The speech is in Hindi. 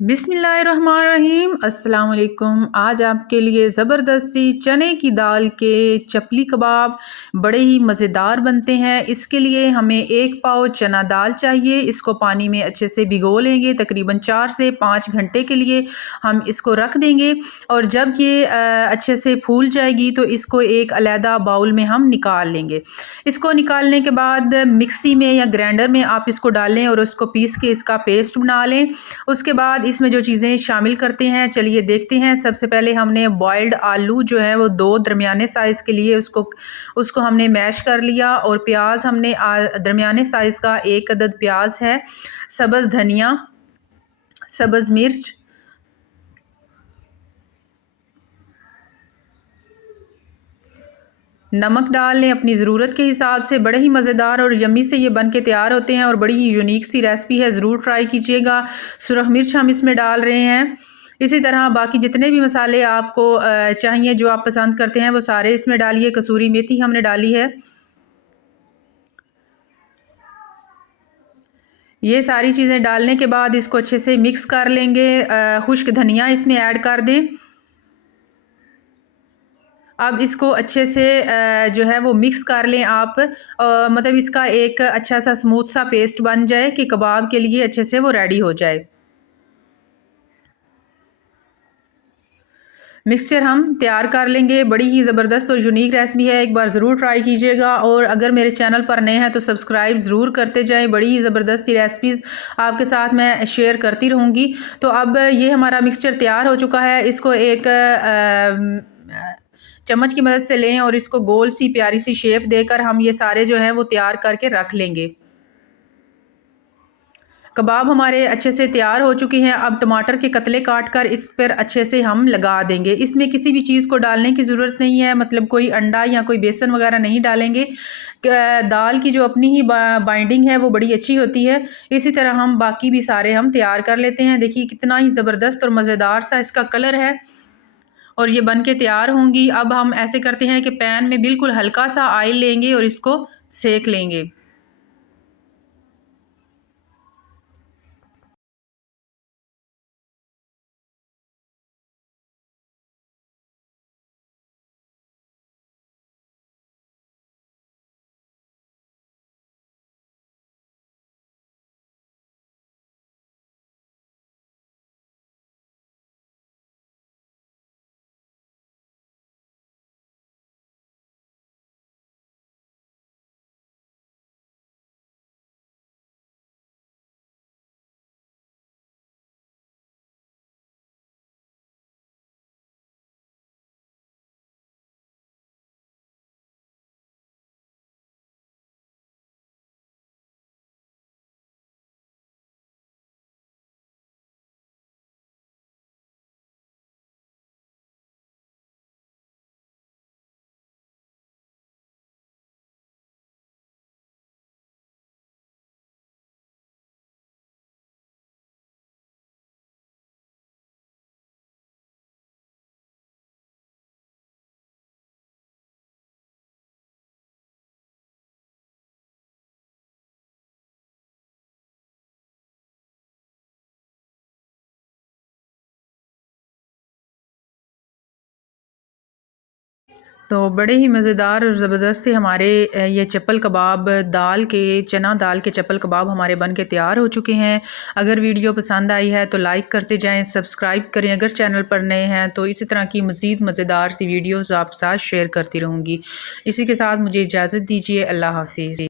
बिस्मिल्लाहिर्रहमानिर्रहीम। अस्सलाम वालेकुम। आज आपके लिए ज़बरदस्त सी चने की दाल के चपली कबाब बड़े ही मज़ेदार बनते हैं। इसके लिए हमें 1 पाव चना दाल चाहिए। इसको पानी में अच्छे से भिगो लेंगे, तकरीबन 4 से 5 घंटे के लिए हम इसको रख देंगे। और जब ये अच्छे से फूल जाएगी तो इसको एक अलहदा बाउल में हम निकाल लेंगे। इसको निकालने के बाद मिक्सी में या ग्राइंडर में आप इसको डालें और उसको पीस के इसका पेस्ट बना लें। उसके बाद इसमें जो चीज़ें शामिल करते हैं, चलिए देखते हैं। सबसे पहले हमने बॉइल्ड आलू जो है वो 2 दरमियाने साइज़ के लिए उसको हमने मैश कर लिया। और प्याज हमने दरमियाने साइज़ का 1 अदद प्याज है, सब्ज़ धनिया, सब्ज़ मिर्च, नमक डाल लें अपनी ज़रूरत के हिसाब से। बड़े ही मज़ेदार और यम्मी से ये बन के तैयार होते हैं और बड़ी ही यूनिक सी रेसिपी है, ज़रूर ट्राई कीजिएगा। सुरख मिर्च हम इसमें डाल रहे हैं। इसी तरह बाकी जितने भी मसाले आपको चाहिए, जो आप पसंद करते हैं, वो सारे इसमें डालिए। कसूरी मेथी हमने डाली है। ये सारी चीज़ें डालने के बाद इसको अच्छे से मिक्स कर लेंगे। खुश्क धनिया इसमें ऐड कर दें। अब इसको अच्छे से जो है वो मिक्स कर लें आप। मतलब इसका एक अच्छा सा स्मूथ सा पेस्ट बन जाए कि कबाब के लिए अच्छे से वो रेडी हो जाए। मिक्सचर हम तैयार कर लेंगे। बड़ी ही ज़बरदस्त और यूनिक रेसिपी है, एक बार ज़रूर ट्राई कीजिएगा। और अगर मेरे चैनल पर नए हैं तो सब्सक्राइब ज़रूर करते जाएं। बड़ी ही ज़बरदस्त सी रेसिपीज़ आपके साथ मैं शेयर करती रहूँगी। तो अब ये हमारा मिक्सचर तैयार हो चुका है। इसको एक चम्मच की मदद से लें और इसको गोल सी प्यारी सी शेप देकर हम ये सारे जो हैं वो तैयार करके रख लेंगे। कबाब हमारे अच्छे से तैयार हो चुके हैं। अब टमाटर के कतले काट कर इस पर अच्छे से हम लगा देंगे। इसमें किसी भी चीज़ को डालने की ज़रूरत नहीं है, मतलब कोई अंडा या कोई बेसन वगैरह नहीं डालेंगे। दाल की जो अपनी ही बाइंडिंग है वो बड़ी अच्छी होती है। इसी तरह हम बाकी भी सारे हम तैयार कर लेते हैं। देखिए कितना ही ज़बरदस्त और मज़ेदार सा इसका कलर है और ये बन के तैयार होंगी। अब हम ऐसे करते हैं कि पैन में बिल्कुल हल्का सा ऑयल लेंगे और इसको सेक लेंगे। तो बड़े ही मज़ेदार और ज़बरदस्त से हमारे ये चप्पल कबाब चना दाल के चप्पल कबाब हमारे बन के तैयार हो चुके हैं। अगर वीडियो पसंद आई है तो लाइक करते जाएं, सब्सक्राइब करें अगर चैनल पर नए हैं तो। इसी तरह की मज़ीद मज़ेदार सी वीडियोज़ आपके साथ शेयर करती रहूँगी। इसी के साथ मुझे इजाज़त दीजिए। अल्लाह हाफिज़।